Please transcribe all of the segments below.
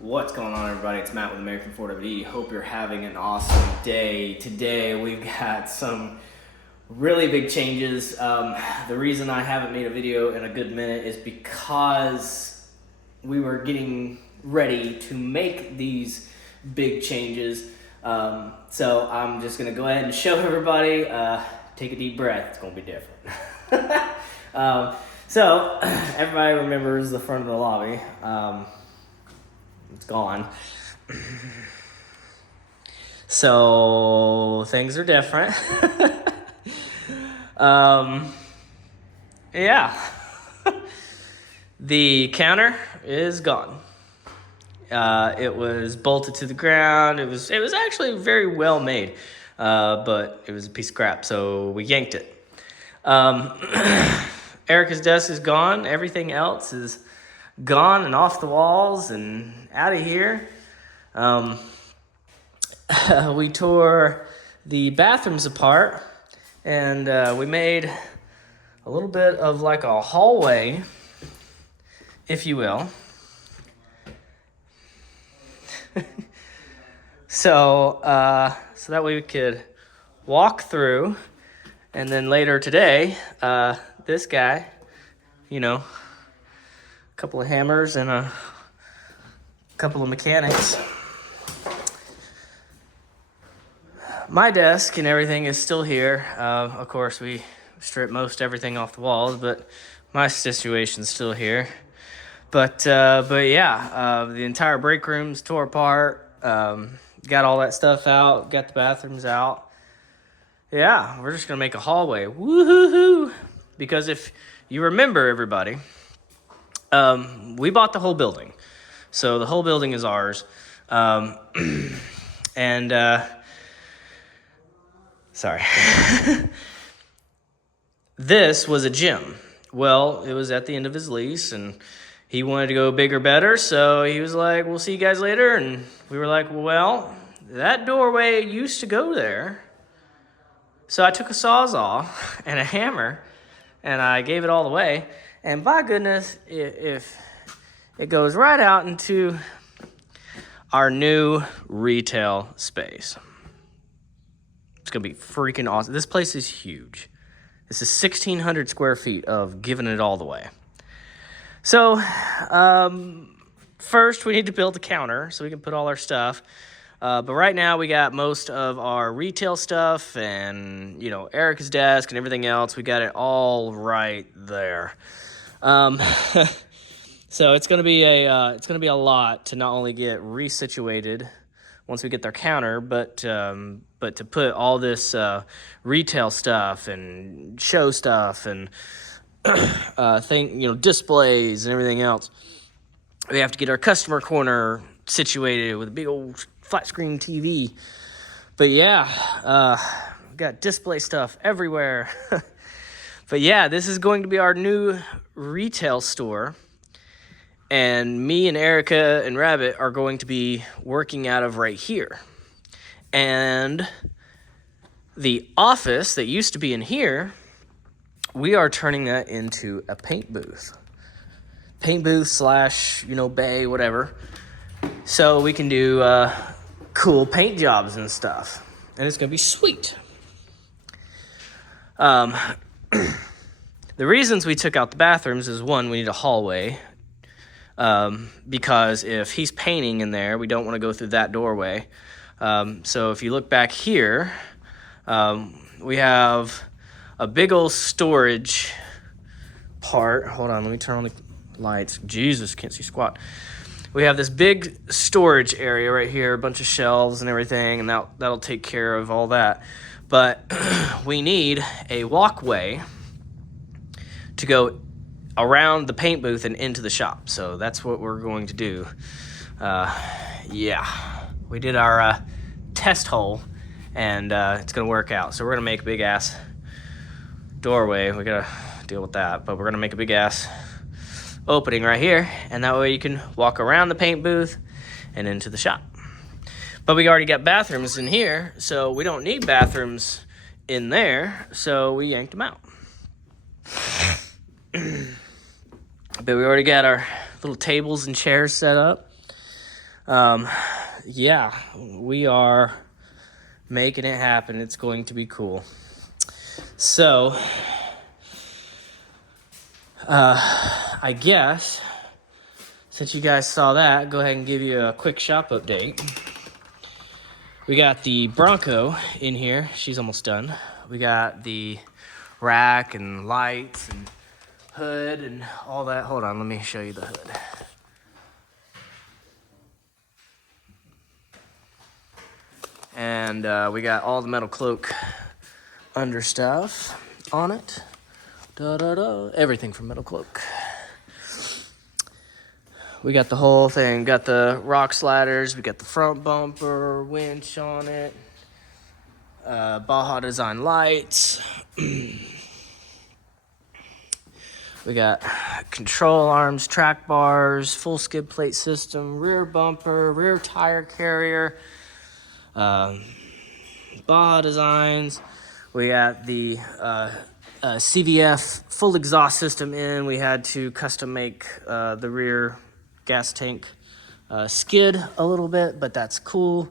What's going on, everybody? It's Matt with American Ford OD. Hope you're having an awesome day. Today we've got some really big changes. The reason I haven't made a video in a good minute is because we were getting ready to make these big changes. So I'm just gonna go ahead and show everybody. Take a deep breath. It's gonna be different. So everybody remembers the front of the lobby. It's gone. So things are different. Yeah. The counter is gone. It was bolted to the ground. It was actually very well made, but it was a piece of crap, so we yanked it. Erica's desk is gone. Everything else is gone and off the walls and out of here. We tore the bathrooms apart, and we made a little bit of like a hallway, if you will. So that way we could walk through, and then later today, this guy, a couple of hammers and a couple of mechanics. My desk and everything is still here. Of course, we stripped most everything off the walls, but my situation's still here. But yeah, the entire break room's tore apart. Got all that stuff out. Got the bathrooms out. Yeah, we're just gonna make a hallway. Woo-hoo-hoo! Because if you remember, everybody, we bought the whole building. So the whole building is ours. Sorry. This was a gym. Well, it was at the end of his lease, and he wanted to go bigger, better, so he was like, we'll see you guys later. And we were like, well, that doorway used to go there. So I took a Sawzall and a hammer, and I gave it all the way. And by goodness, if it goes right out into our new retail space. It's going to be freaking awesome. This place is huge. This is 1,600 square feet of giving it all the way. So, first we need to build the counter so we can put all our stuff. But right now we got most of our retail stuff and, Erica's desk and everything else. We got it all right there. So it's gonna be a lot to not only get resituated once we get their counter, but to put all this retail stuff and show stuff and displays and everything else. We have to get our customer corner situated with a big old flat screen TV. But yeah, we got display stuff everywhere. But yeah, this is going to be our new retail store. And me and Erica and Rabbit are going to be working out of right here. And the office that used to be in here, we are turning that into a paint booth. Paint booth / bay, whatever. So we can do cool paint jobs and stuff. And it's going to be sweet. The reasons we took out the bathrooms is, one, we need a hallway. Because if he's painting in there, we don't want to go through that doorway. So if you look back here, we have a big old storage part. Hold on, let me turn on the lights. Jesus, can't see squat. We have this big storage area right here, a bunch of shelves and everything, and that'll take care of all that. But we need a walkway to go around the paint booth and into the shop. So that's what we're going to do. Yeah, we did our test hole, and it's gonna work out. So we're gonna make a big ass doorway. We gotta deal with that, but we're gonna make a big ass opening right here, and that way you can walk around the paint booth and into the shop. But we already got bathrooms in here, so we don't need bathrooms in there, so we yanked them out. But we already got our little tables and chairs set up. Yeah, we are making it happen. It's going to be cool. So, I guess since you guys saw that, go ahead and give you a quick shop update. We got the Bronco in here. She's almost done. We got the rack and lights and hood and all that. Hold on, let me show you the hood. And we got all the metal cloak under stuff on it. Everything from metal cloak. We got the whole thing. Got the rock sliders. We got the front bumper, winch on it. Baja Design lights. We got control arms, track bars, full skid plate system, rear bumper, rear tire carrier, Baja Designs. We got the CVF full exhaust system in. We had to custom make the rear gas tank skid a little bit, but that's cool.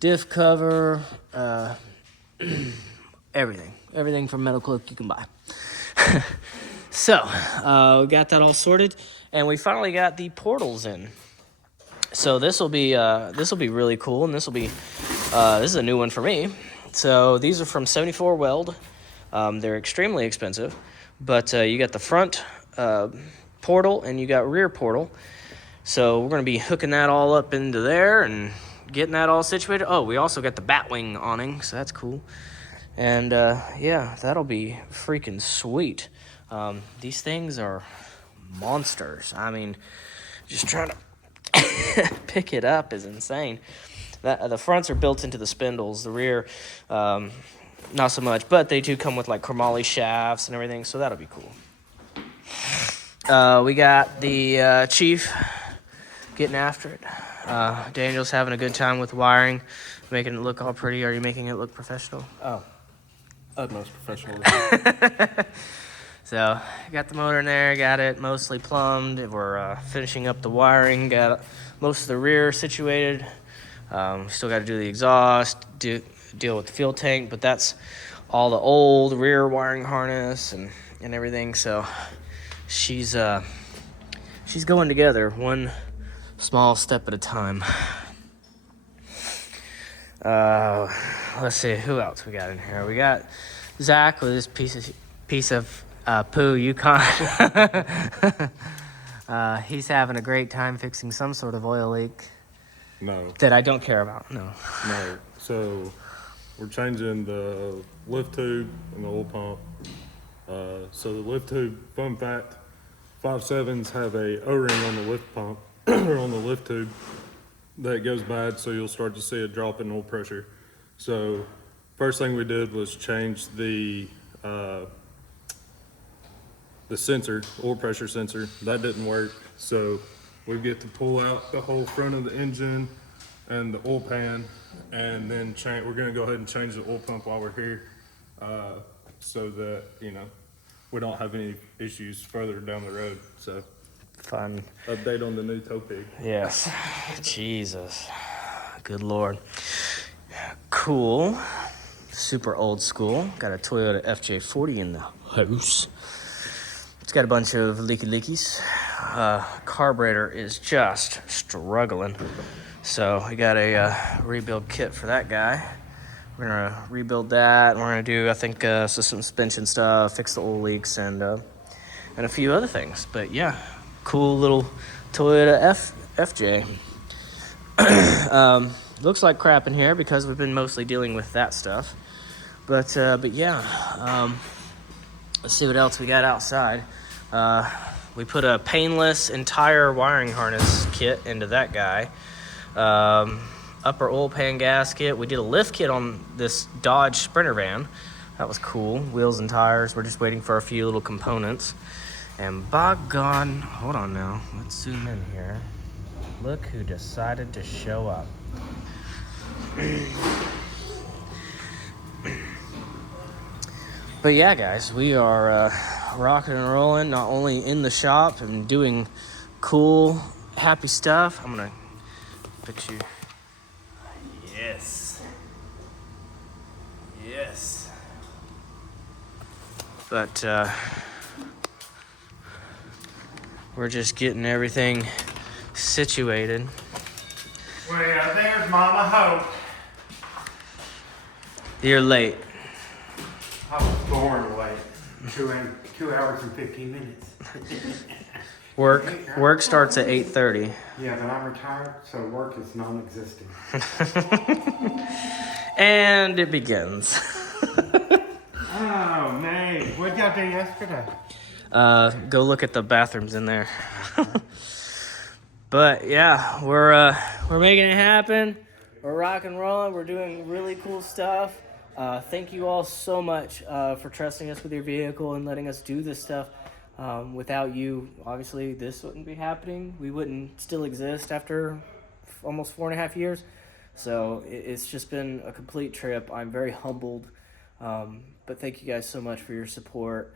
Diff cover, everything from Metal Cloak you can buy. So we got that all sorted, and we finally got the portals in. So this will be really cool, and this is a new one for me. So these are from 74 Weld. They're extremely expensive, but you got the front portal and you got rear portal. So we're going to be hooking that all up into there and getting that all situated. Oh, we also got the Batwing awning, so that's cool. And yeah, that'll be freaking sweet. These things are monsters. I mean, just trying to pick it up is insane. The fronts are built into the spindles. The rear, not so much, but they do come with like chromoly shafts and everything, so that'll be cool. We got the Chief getting after it. Daniel's having a good time with wiring, making it look all pretty. Are you making it look professional? Oh, utmost professional. So, got the motor in there, got it mostly plumbed. We're finishing up the wiring, got most of the rear situated. Still got to do the exhaust, deal with the fuel tank, but that's all the old rear wiring harness and everything. So, she's going together one small step at a time. Let's see, who else we got in here? We got Zach with his piece of poo Yukon. He's having a great time fixing some sort of oil leak. No. That I don't care about. No. So we're changing the lift tube and the oil pump. So the lift tube, fun fact, 5.7s have a O-ring on the lift pump or on the lift tube that goes bad, so you'll start to see a drop in oil pressure. So first thing we did was change the sensor, oil pressure sensor. That didn't work, so we get to pull out the whole front of the engine and the oil pan, and then we're going to go ahead and change the oil pump while we're here, so that we don't have any issues further down the road. So Fun. Update on the new tow pig. Yes. Jesus. Good Lord. Cool. Super old school. Got a Toyota FJ40 in the house. It's got a bunch of leakies. Carburetor is just struggling. So we got a rebuild kit for that guy. We're gonna rebuild that. We're gonna do, I think, some suspension stuff, fix the oil leaks, and a few other things. But yeah, cool little Toyota FJ. Looks like crap in here because we've been mostly dealing with that stuff. But yeah, let's see what else we got outside. We put a painless entire wiring harness kit into that guy. Upper oil pan gasket. We did a lift kit on this Dodge Sprinter van. That was cool. Wheels and tires. We're just waiting for a few little components. And by God, hold on now. Let's zoom in here. Look who decided to show up. But yeah, guys, we are rocking and rolling, not only in the shop and doing cool, happy stuff. I'm going to Bet you. Yes. Yes. But we're just getting everything situated. Well, there's Mama Hope. You're late. I was born late. 2 hours and 15 minutes. Work starts at 8:30. Yeah, but I'm retired, so work is non-existent. And it begins. Oh, man. What'd y'all do yesterday? Go look at the bathrooms in there. But yeah, we're making it happen. We're rock and rolling. We're doing really cool stuff. Thank you all so much for trusting us with your vehicle and letting us do this stuff. Without you, obviously, this wouldn't be happening. We wouldn't still exist after almost 4.5 years. So it's just been a complete trip. I'm very humbled. But thank you guys so much for your support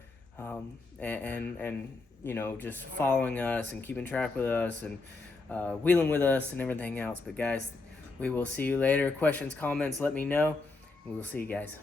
and you know, just following us and keeping track with us and wheeling with us and everything else. But guys, we will see you later. Questions, comments, let me know. We will see you guys.